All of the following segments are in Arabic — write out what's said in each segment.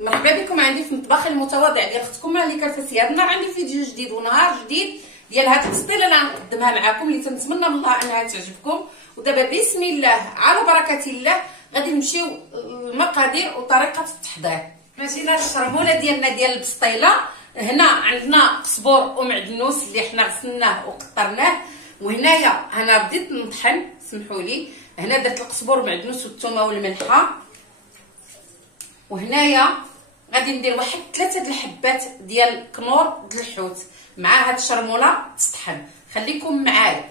مرحبا بكم عندي في المطبخ المتواضع ديال اختكم مالكه الفاسي. هذا النهار عندي فيديو جديد ونهار جديد ديال هاد التفصيله اللي غنقدمها معكم اللي تنتمنى من الله انها تعجبكم. ودابا بسم الله على بركه الله غادي نمشيو المقادير وطريقه التحضير. ماشينا للشرموله ديالنا ديال البسطيله. هنا عندنا قزبور ومعدنوس اللي حنا غسلناه وقطرناه، وهنايا انا بديت نطحن، سمحوا لي. هنا درت القزبور والمعدنوس والثومه والملحه، وهنايا غادي ندير واحد 3 د الحبات ديال كنور د الحوت مع هاد الشرموله تطحن. خليكم معايا.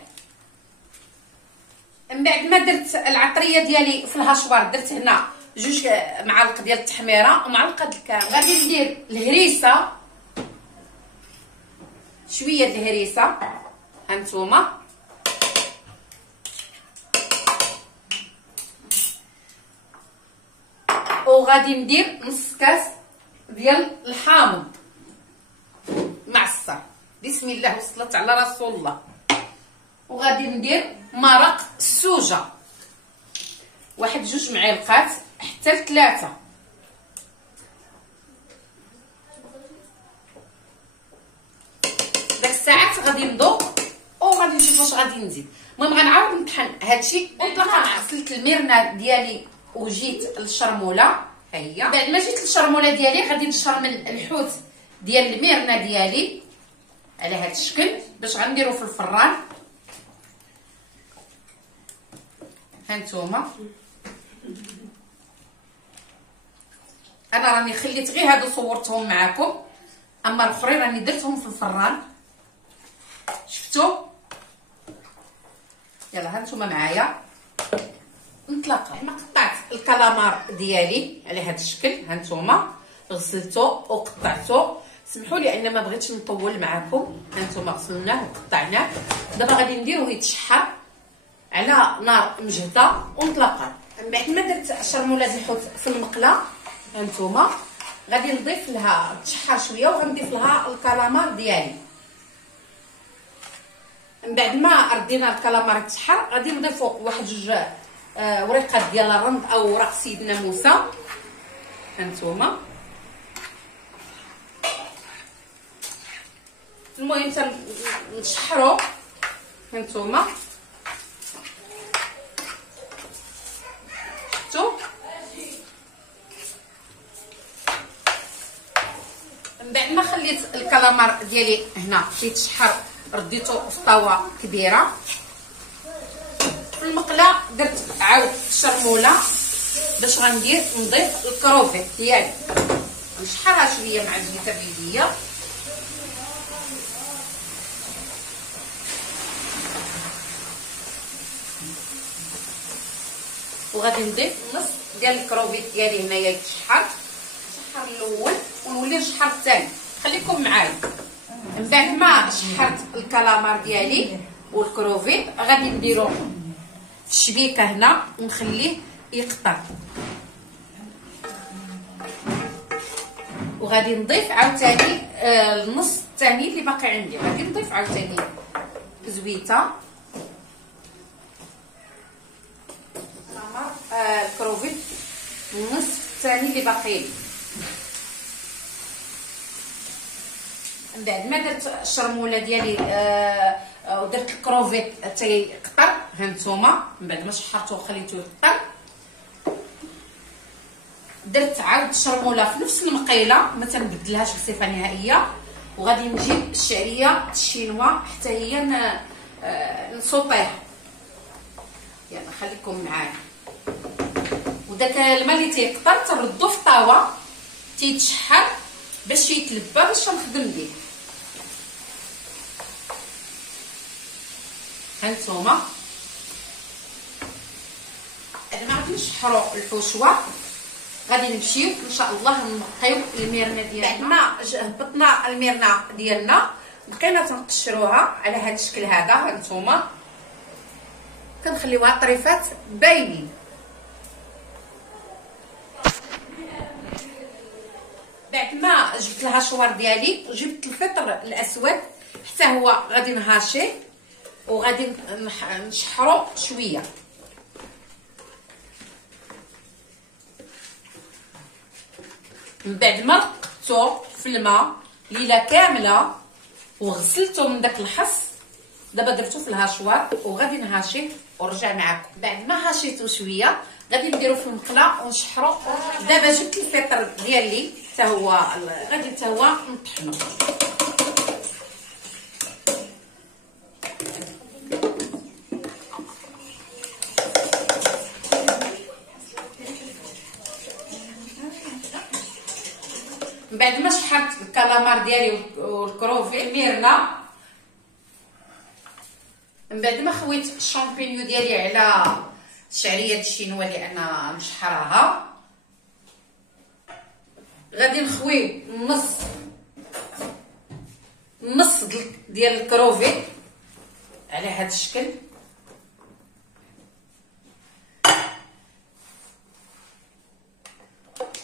من بعد ما درت العطريه ديالي في الهاشوار درت هنا 2 معالق ديال التحميره ومعلقه د الكريم. غادي ندير الهريسه، شويه د الهريسه هانتوما، وغادي ندير نص كاس ديال الحامض معصر. بسم الله والصلاه على رسول الله. وغادي ندير مرق السوجه 1-2 معالق حتى 3. داك الساعات غادي نذوق وغادي نشوف واش غادي نزيد. المهم غنعاود نطحن هادشي ونطلق. غسلت المرنه ديالي وجيت للشرموله. ها هي. بعد ما جيت للشرموله ديالي غادي نشرمل الحوت ديال المرنه ديالي على هذا الشكل باش غنديرو في الفران. هانتوما انا راني خليت غير هادو صورتهم معكم، اما الاخرين راني درتهم في الفران. شفتوا؟ يلا هانتوما معايا نطلق. ما قطعت الكالامار ديالي على هذا الشكل، هانتوما غسلته وقطعته. سمحوا لي ان ما بغيتش نطول معكم. هانتوما غسلناه وقطعناه. دابا غادي نديروه يتشحر على نار مجهده ونطلقه. من بعد ما درت الشرموله ديال الحوت في المقله، هانتوما غادي نضيف لها تشحر شويه وغنضيف لها الكالامار ديالي. من بعد ما ردينا الكالامار يتشحر غادي نضيفو 1-2 وريقات ديال الرند او ورق سيدنا موسى. هانتوما المهم نشحرو. هانتوما شفتوا؟ من بعد ما خليت الكالامار ديالي هنا يتشحر رديته في طاوه كبيره. في المقله درت عاود الشرموله باش غندير نضيف الكروفيت ديالي، نشحرها شويه مع الزيت بيديه. وغادي نضيف نص ديال الكروفيت ديالي هنايا يتشحر. نشحر الاول ونولي نشحر الثاني. خليكم معايا. من بعد ما شحرت الكالامار ديالي والكروفيت غادي نديرو في الشبيكه هنا ونخليه يقطر. وغادي نضيف عاوتاني النص الثاني اللي باقي عندي. غادي نضيف عاوتاني زويته الكروفيت النص الثاني اللي باقي لي. من بعد ما درت الشرموله ديالي ودرت الكروفيت حتى يقطر، هانتوما من بعد ما شحرته وخليته يقطر درت عاود الشرموله في نفس المقيله، ما تنبدلهاش بصفه نهائيه. وغادي نجيب الشعريه الشينوا حتى هي نصوطيها. يلا خليكم معايا. وداك الماء اللي تيقطر تردو في الطاوه تيتشحر باش يتلبى باش نخدم به. هانتوما بعد ما غادي نشحرو الحشوه غادي نمشيو ان شاء الله نقيو المرنه ديالنا. بعد ما هبطنا المرنه ديالنا بقينا تنقشروها على هذا الشكل هذا. هانتوما كنخليوها طريفات باينين. بعد ما جبت الهاشوار ديالي جبت الفطر الاسود حتى هو غادي نهاشي وغادي نشحرو شويه. من بعد ما رقدتو في الماء ليله كامله وغسلته من داك الحص، دابا درتو في الهاشوار وغادي نهاشيه ونرجع معكم. بعد ما هاشيتو شويه غادي نديرو في المقله ونشحرو. دابا جبت الفطر ديالي حتى هو غادي حتى هو نطحنو. من بعد ما شحرت الكالامار ديالي والكروفي ميرنا، من بعد ما خويت الشامبينيو ديالي على الشعريه الشينوا اللي انا مشحراها، غادي نخويو نص ديال الكروفي على هذا الشكل،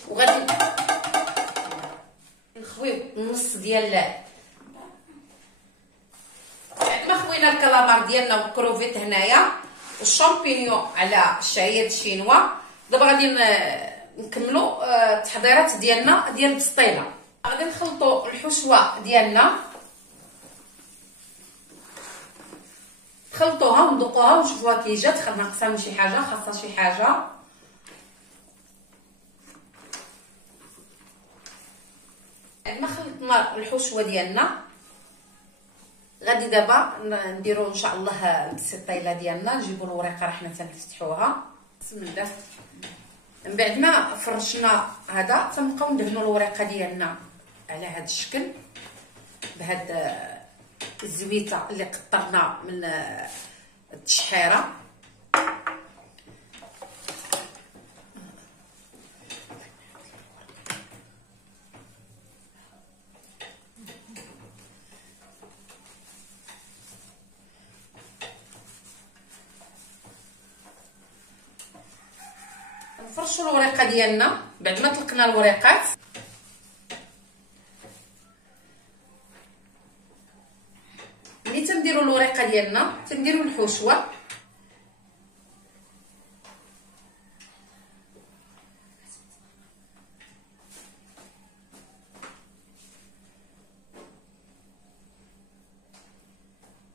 وغادي نخويو النص ديال بعد ما خوينا الكالامار ديالنا والكروفيت هنايا والشامبينيو على الشعريه الشينوا. دابا غادي نكملوا التحضيرات ديالنا ديال البسطيله. غادي نخلطوا الحشوه ديالنا، نخلطوها وندوقوها ونشوفوها كي جات، ناقصها من شي حاجه، خاصها شي حاجه. بعد ما خلطنا الحشوه ديالنا غادي دابا نديرو ان شاء الله البسطيله ديالنا، نجيبو الوريقه راه حنا تنفتحوها. بسم الله. من بعد ما فرشنا هذا تنبقاو ندهنوا الوريقه ديالنا على هذا الشكل بهاد الزويته اللي قطرنا من التشحيره. نفرشوا الوريقه ديالنا بعد ما طلقنا الوريقات. ملي تنديروا الوريقه ديالنا تنديروا الحشوه،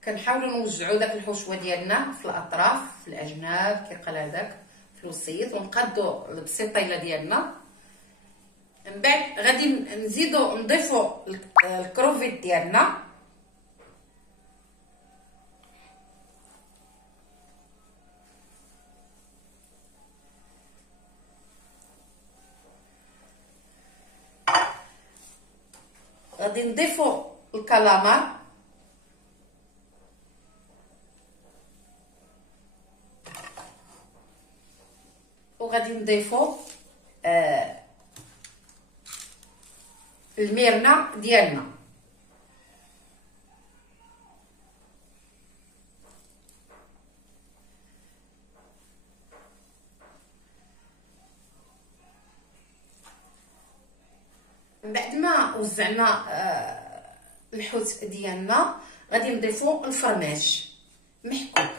كنحاولوا نوزعوا داك الحشوه ديالنا في الاطراف، في الاجناب كيقال هذاك، في الوسيط، ونقادوا البسيطيله ديالنا. من بعد غادي نزيدوا نضيفوا الكروفيت ديالنا، غادي نضيفوا الكالامار، وغادي نضيفوا الميرنا ديالنا. من بعد ما وزعنا الحوت ديالنا غادي نضيفوا الفرماج محكوك.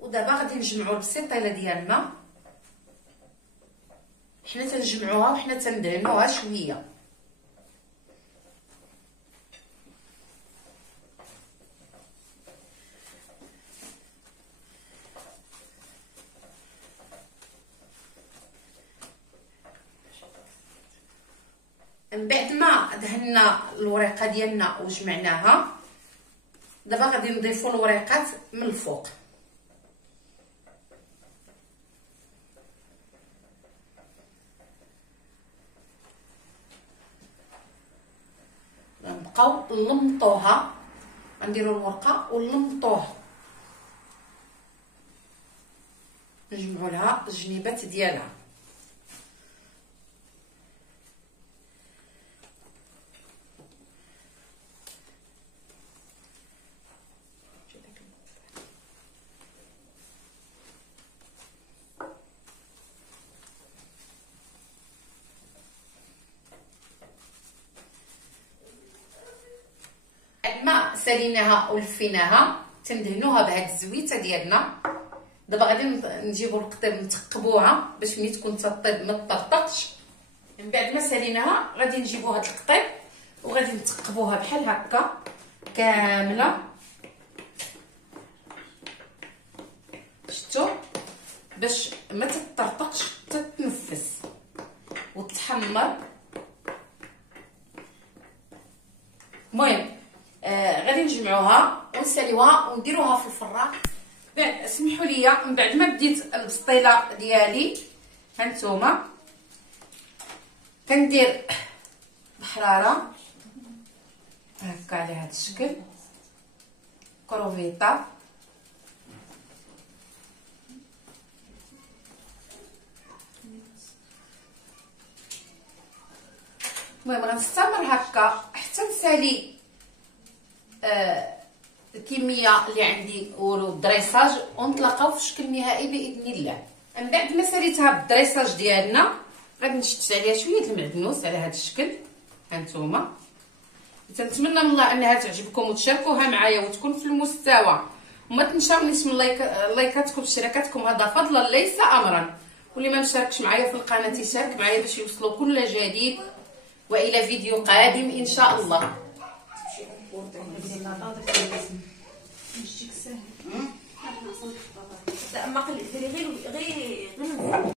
ودابا غادي نجمعوا البسيطيله ديالنا، حنا تنجمعوها وحنا تندهنوها شويه. من بعد ما دهنا الوريقه ديالنا وجمعناها، دابا غادي نضيفوا الوريقات من الفوق. نبقاو نلمطوها، غنديروا الورقه ونلمطوها، نجمعوا لها الجنيبات ديالها. بعد ما ساليناها ولفيناها تندهنوها بهاد الزويته ديالنا. دابا غادي نجيبو القطيب نثقبوها باش ملي تكون تطيب ما تطرطقش. من بعد ما ساليناها غادي نجيبو هاد القطيب وغادي نثقبوها بحال هكا كامله. شفتوا باش ما تطرطقش تتنفس وتحمر. المهم غادي نجمعوها ونساليوها ونديروها في الفران. بعد اسمحوا لي من بعد ما بديت البسطيله ديالي هانتوما كندير بحراره هكا على هذا الشكل كروفيطه. المهم غنستمر هكا حتى نسالي الكميه اللي عندي والدريساج ونتلاقاو في الشكل النهائي باذن الله. من بعد ما ساليتها بالدريساج ديالنا غادي نشتت عليها شويه المعدنوس على هذا الشكل هانتوما. تنتمنى من الله انها تعجبكم وتشاركوها معايا وتكون في المستوى، وما تنساونيش من لايكاتكم واشتراكاتكم، هذا فضلا ليس امرا. واللي ما مشاركش معايا في القناه يشارك معايا باش يوصلوا كل جديد. والى فيديو قادم ان شاء الله. لا ما قلت غير